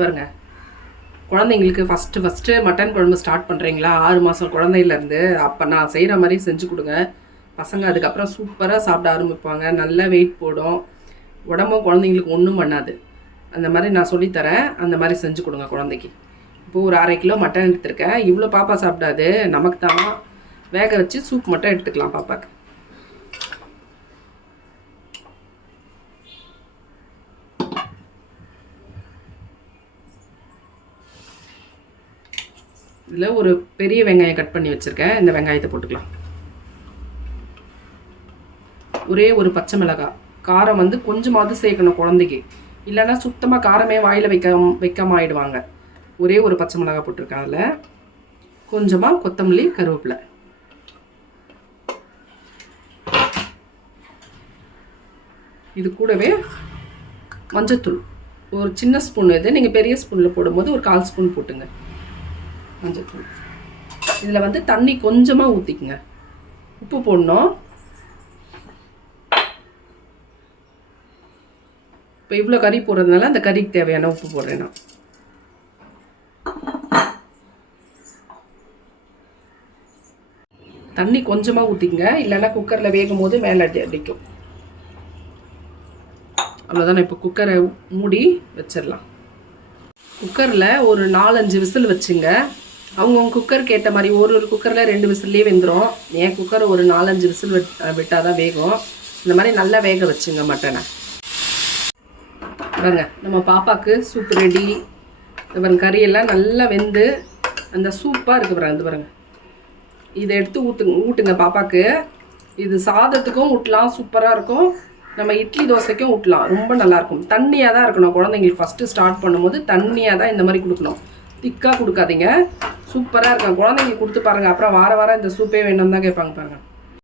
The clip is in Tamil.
பாருங்க, குழந்தைங்களுக்கு ஃபஸ்ட்டு மட்டன் குழம்பு ஸ்டார்ட் பண்ணுறீங்களா, 6 மாதம் குழந்தையிலேருந்து, அப்போ நான் செய்கிற மாதிரி செஞ்சு கொடுங்க. பசங்க அதுக்கப்புறம் சூப்பராக சாப்பிட ஆரம்பிப்பாங்க. நல்லா வெயிட் போடும், உடம்பும் குழந்தைங்களுக்கு ஒன்றும் பண்ணாது. அந்த மாதிரி நான் சொல்லித்தரேன், அந்த மாதிரி செஞ்சு கொடுங்க குழந்தைக்கு. இப்போது ஒரு 1/2 கிலோ மட்டன் எடுத்துருக்கேன். இவ்வளோ பாப்பா சாப்பிடாது, நமக்கு தான். வேக வச்சு சூப் மட்டும் எடுத்துக்கலாம் பாப்பாக்கு. இதில் ஒரு பெரிய வெங்காயம் கட் பண்ணி வச்சுருக்கேன். இந்த வெங்காயத்தை போட்டுக்கலாம். ஒரே ஒரு பச்சை மிளகாய். காரம் வந்து கொஞ்சமாவது சேர்க்கணும் குழந்தைக்கு, இல்லைன்னா சுத்தமாக காரமே வாயில் வைக்காம ஆயிடுவாங்க. ஒரே ஒரு பச்சை மிளகாய் போட்டிருக்கேன். அதில் கொஞ்சமாக கொத்தமல்லி, கருவேப்பிலை. இது கூடவே மஞ்சத்தூள் ஒரு சின்ன ஸ்பூன். இது நீங்கள் பெரிய ஸ்பூனில் போடும்போது ஒரு 1/4 ஸ்பூன் போட்டுங்க மஞ்சத்தூள். இதில் வந்து தண்ணி கொஞ்சமாக ஊற்றிக்குங்க. உப்பு போடணும். இப்போ இவ்வளோ கறி போடுறதுனால அந்த கறிக்கு தேவையான உப்பு போடுறேன் நான். தண்ணி கொஞ்சமாக ஊற்றிக்குங்க, இல்லைன்னா குக்கரில் வேகும் போது மேலே அடிக்கும். அவ்வளோதானே. இப்போ குக்கரை மூடி வச்சிடலாம். குக்கரில் ஒரு 4-5 விசில் வச்சுங்க. அவங்கவுங்க குக்கருக்கு ஏற்ற மாதிரி, ஒரு குக்கரில் 2 விசில்லே வெந்துடும். என் குக்கர் ஒரு 4-5 விசில் விட்டால் தான் வேகும். இந்த மாதிரி நல்லா வேக வச்சுங்க மட்டனை. பாருங்க, நம்ம பாப்பாவுக்கு சூப் ரெடி. பாருங்க, கறியெல்லாம் நல்லா வெந்து அந்த சூப்பாக இருக்குது பாருங்க. இது பாருங்க, இதை எடுத்து ஊட்டுங்க பாப்பாவுக்கு. இது சாதத்துக்கும் ஊட்டலாம், சூப்பராக இருக்கும். நம்ம இட்லி தோசைக்கும் ஊட்டலாம், ரொம்ப நல்லாயிருக்கும். தண்ணியாக தான் இருக்கணும் குழந்தைங்களுக்கு. ஃபஸ்ட்டு ஸ்டார்ட் பண்ணும்போது தண்ணியாக தான் இந்த மாதிரி கொடுக்கணும், திக்காக கொடுக்காதீங்க. சூப்பராக இருக்கும். குழந்தைங்களுக்கு கொடுத்து பாருங்கள், அப்புறம் வாரம் இந்த சூப்பே வேணும்னு தான் கேட்பாங்க பாருங்கள்.